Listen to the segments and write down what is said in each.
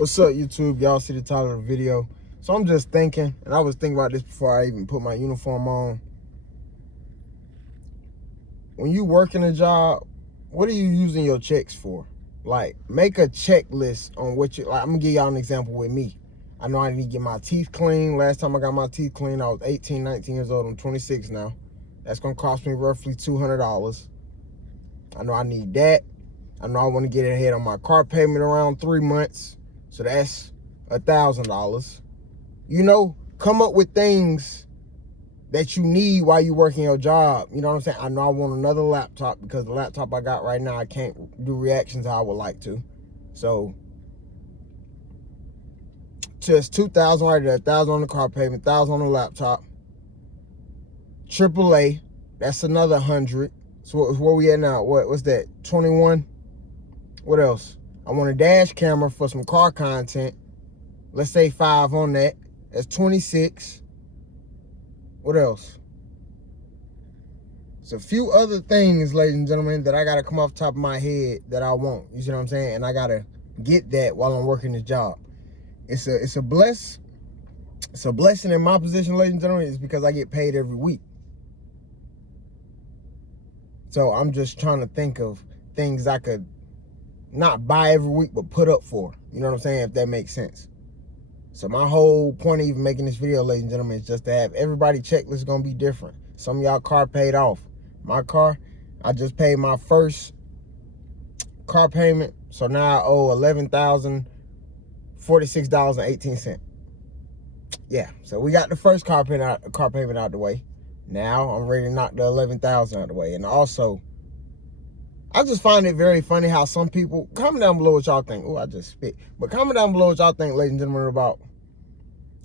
What's up, YouTube? Y'all see the title of the video. So I'm just thinking, and I was thinking about this before I even put my uniform on. When you work in a job, what are you using your checks for? Like, make a checklist on what you, like, I'm gonna give y'all an example with me. I know I need to get my teeth clean. Last time I got my teeth clean, I was 18, 19 years old. I'm 26 now. That's gonna cost me roughly $200. I know I need that. I know I want to get ahead on my car payment around 3 months. So that's $1,000. You know, come up with things that you need while you working your job. You know what I'm saying? I know I want another laptop because the laptop I got right now, I can't do reactions how I would like to. So just $2,000 right there, $1,000 on the car payment, $1,000 on the laptop. AAA, that's another 100. So where we at now? What's that? 21? What else? I want a dash camera for some car content. Let's say 5 on that. That's 26. What else? It's a few other things, ladies and gentlemen, that I gotta come off the top of my head that I want. You see what I'm saying? And I gotta get that while I'm working this job. It's a blessing in my position, ladies and gentlemen, is because I get paid every week. So I'm just trying to think of things I could not buy every week, but put up for. You know what I'm saying? If that makes sense. So my whole point of even making this video, ladies and gentlemen, is just to have everybody checklist gonna be different. Some of y'all car paid off. My car, I just paid my first car payment. So now I owe $11,046.18. Yeah, so we got the first car payment out the way. Now I'm ready to knock the $11,000 out the way. And also, I just find it very funny how some people, comment down below what y'all think. Oh, I just spit. But comment down below what y'all think, ladies and gentlemen, about,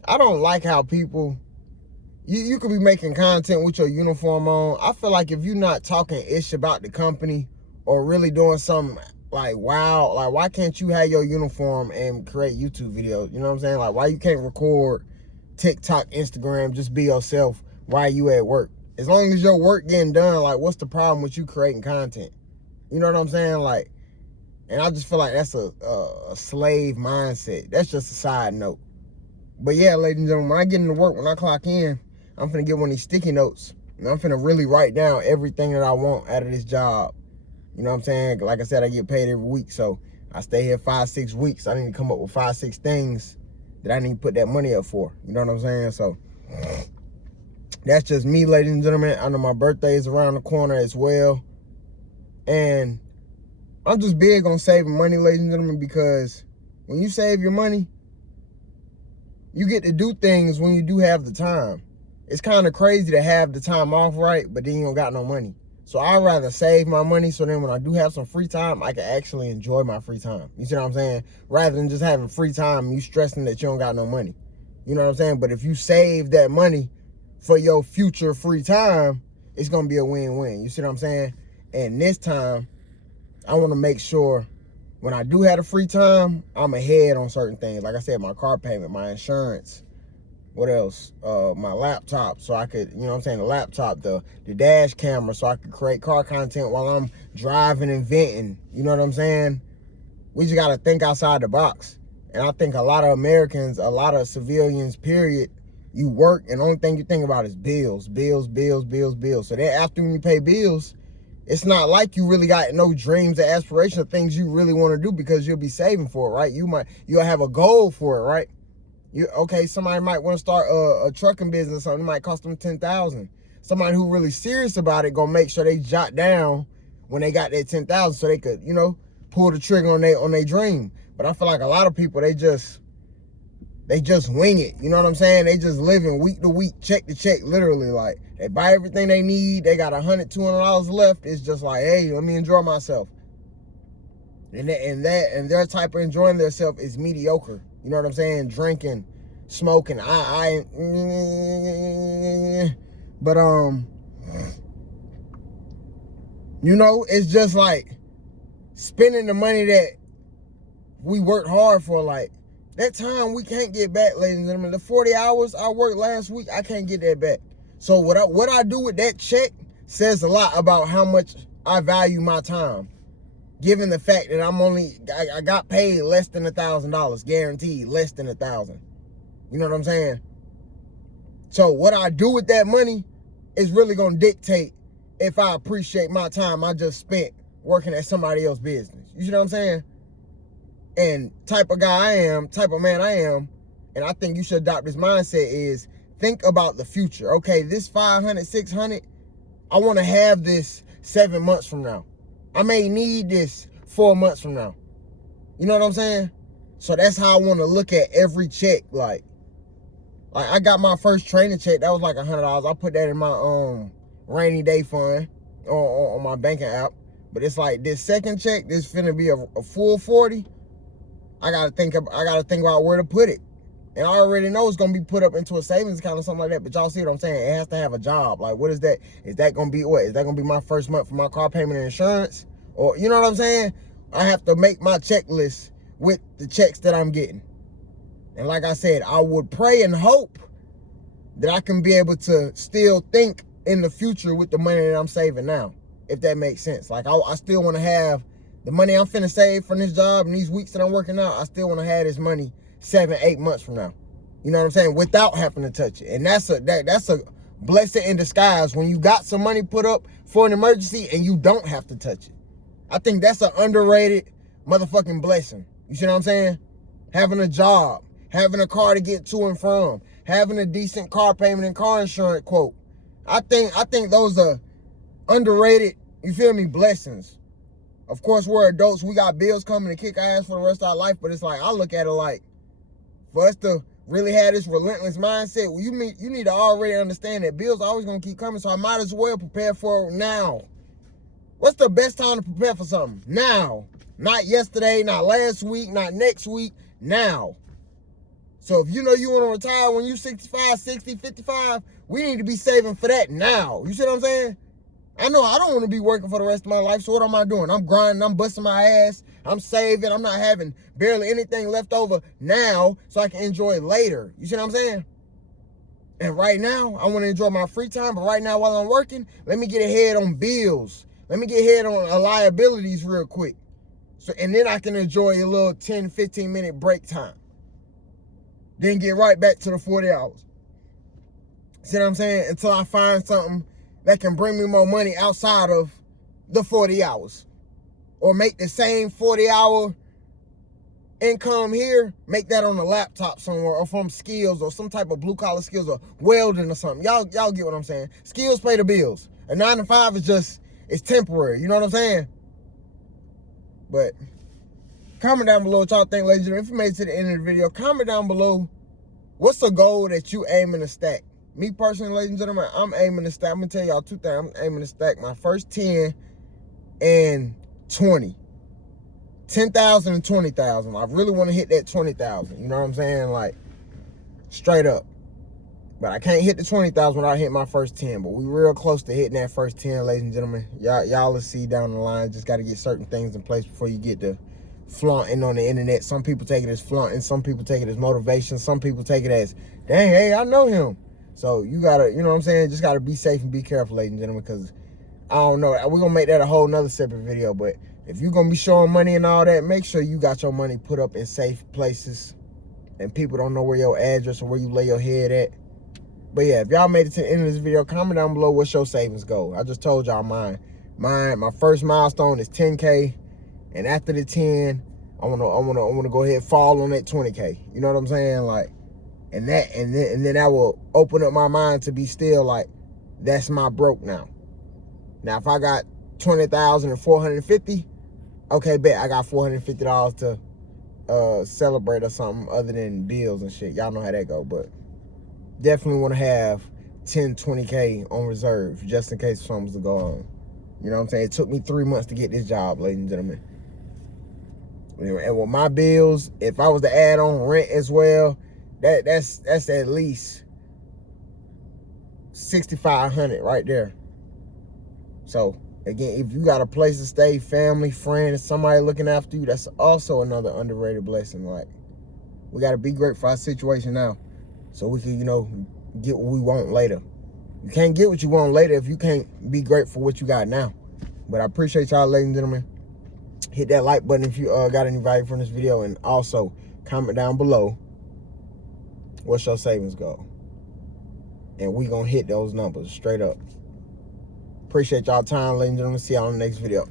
I don't like how people, you could be making content with your uniform on. I feel like if you're not talking ish about the company or really doing something like, wow, like why can't you have your uniform and create YouTube videos? You know what I'm saying? Like why you can't record TikTok, Instagram, just be yourself while you at work? As long as your work getting done, like what's the problem with you creating content? You know what I'm saying? Like, and I just feel like that's a slave mindset. That's just a side note. But yeah, ladies and gentlemen, when I get into work, when I clock in, I'm finna get one of these sticky notes. And I'm finna really write down everything that I want out of this job. You know what I'm saying? Like I said, I get paid every week. So I stay here 5-6 weeks. I need to come up with 5-6 things that I need to put that money up for. You know what I'm saying? So that's just me, ladies and gentlemen. I know my birthday is around the corner as well. And I'm just big on saving money, ladies and gentlemen, because when you save your money, you get to do things when you do have the time. It's kind of crazy to have the time off, right? But then you don't got no money. So I'd rather save my money so then when I do have some free time, I can actually enjoy my free time. You see what I'm saying? Rather than just having free time, you stressing that you don't got no money. You know what I'm saying? But if you save that money for your future free time, it's going to be a win-win. You see what I'm saying? And this time, I want to make sure when I do have the free time, I'm ahead on certain things. Like I said, my car payment, my insurance, what else? My laptop, so I could, you know what I'm saying, the laptop, the dash camera, so I could create car content while I'm driving and venting. You know what I'm saying? We just got to think outside the box. And I think a lot of Americans, a lot of civilians, period, you work and the only thing you think about is bills, bills, bills, bills, bills. So then after when you pay bills, it's not like you really got no dreams or aspirations of things you really want to do because you'll be saving for it, right? You'll have a goal for it, right? Okay, somebody might want to start a trucking business or something. It might cost them $10,000. Somebody who really serious about it gonna make sure they jot down when they got that $10,000 so they could, you know, pull the trigger on their dream. But I feel like a lot of people, they just wing it. You know what I'm saying? They just living week to week, check to check, literally. Like they buy everything they need. They got $100, $200 left. It's just like, hey, let me enjoy myself. And their type of enjoying themselves is mediocre. You know what I'm saying? Drinking, smoking. But you know, it's just like spending the money that we worked hard for. Like that time we can't get back, ladies and gentlemen. The 40 hours I worked last week, I can't get that back. So what I do with that check says a lot about how much I value my time. Given the fact that I got paid less than $1,000, guaranteed less than 1,000. You know what I'm saying? So what I do with that money is really gonna dictate if I appreciate my time I just spent working at somebody else's business. You see what I'm saying? And type of guy I am, type of man I am, and I think you should adopt this mindset is think about the future. Okay, this 500, 600, I want to have this 7 months from now. I may need this 4 months from now. You know what I'm saying? So that's how I want to look at every check. Like I got my first training check. That was like $100. I put that in my rainy day fund on my banking app. But it's like this second check, this finna be a full 40. I gotta think about where to put it. And I already know it's gonna be put up into a savings account or something like that. But y'all see what I'm saying? It has to have a job. Like, what is that? Is that gonna be what? Is that gonna be my first month for my car payment and insurance? Or, you know what I'm saying? I have to make my checklist with the checks that I'm getting. And like I said, I would pray and hope that I can be able to still think in the future with the money that I'm saving now, if that makes sense. Like, I still want to have the money I'm finna save from this job and these weeks that I'm working out. I still want to have this money 7, 8 months from now. You know what I'm saying? Without having to touch it. And that's a blessing in disguise when you got some money put up for an emergency and you don't have to touch it. I think that's an underrated motherfucking blessing. You see what I'm saying? Having a job, having a car to get to and from, having a decent car payment and car insurance quote. I think those are underrated, you feel me, blessings. Of course, we're adults. We got bills coming to kick our ass for the rest of our life. But it's like, I look at it like, for us to really have this relentless mindset, well, you need to already understand that bills are always going to keep coming. So I might as well prepare for it now. What's the best time to prepare for something? Now. Not yesterday, not last week, not next week. Now. So if you know you want to retire when you're 65, 60, 55, we need to be saving for that now. You see what I'm saying? I know I don't want to be working for the rest of my life, so what am I doing? I'm grinding, I'm busting my ass, I'm saving, I'm not having barely anything left over now so I can enjoy it later. You see what I'm saying? And right now, I want to enjoy my free time, but right now while I'm working, let me get ahead on bills. Let me get ahead on liabilities real quick. So, and then I can enjoy a little 10, 15-minute break time. Then get right back to the 40 hours. See what I'm saying? Until I find something that can bring me more money outside of the 40 hours. Or make the same 40-hour income here, make that on a laptop somewhere or from skills or some type of blue-collar skills or welding or something. Y'all get what I'm saying? Skills pay the bills. A 9 to 5 is it's temporary. You know what I'm saying? But comment down below what y'all think, ladies and gentlemen. If you made it to the end of the video, comment down below what's a goal that you aiming to stack. Me personally, ladies and gentlemen, I'm aiming to stack. I'm going to tell y'all two things. I'm aiming to stack my first 10 and 20. 10,000 and 20,000. I really want to hit that 20,000. You know what I'm saying? Like, straight up. But I can't hit the 20,000 without hitting my first 10. But we real close to hitting that first 10, ladies and gentlemen. Y'all will see down the line. Just got to get certain things in place before you get to flaunting on the internet. Some people take it as flaunting. Some people take it as motivation. Some people take it as, dang, hey, I know him. So you gotta, you know what I'm saying? Just gotta be safe and be careful, ladies and gentlemen, because I don't know. We're gonna make that a whole nother separate video. But if you're gonna be showing money and all that, make sure you got your money put up in safe places and people don't know where your address or where you lay your head at. But yeah, if y'all made it to the end of this video, comment down below what's your savings goal. I just told y'all mine. My first milestone is 10K, and after the 10, I wanna go ahead and fall on that 20K. You know what I'm saying? Like. And then that will open up my mind to be still like, that's my broke now. Now, if I got 20,000 and 450, okay, bet I got $450 to celebrate or something other than bills and shit. Y'all know how that go, but definitely want to have 10, 20K on reserve just in case something's to go on. You know what I'm saying? It took me 3 months to get this job, ladies and gentlemen. And with my bills, if I was to add on rent as well, that's at least $6,500 right there. So again, if you got a place to stay, family, friends, somebody looking after you, that's also another underrated blessing. Like, we got to be grateful for our situation now, so we can, you know, get what we want later. You can't get what you want later if you can't be grateful for what you got now. But I appreciate y'all, ladies and gentlemen. Hit that like button if you got any value from this video, and also comment down below what's your savings goal. And we gonna hit those numbers straight up. Appreciate y'all time, ladies and gentlemen. See y'all in the next video.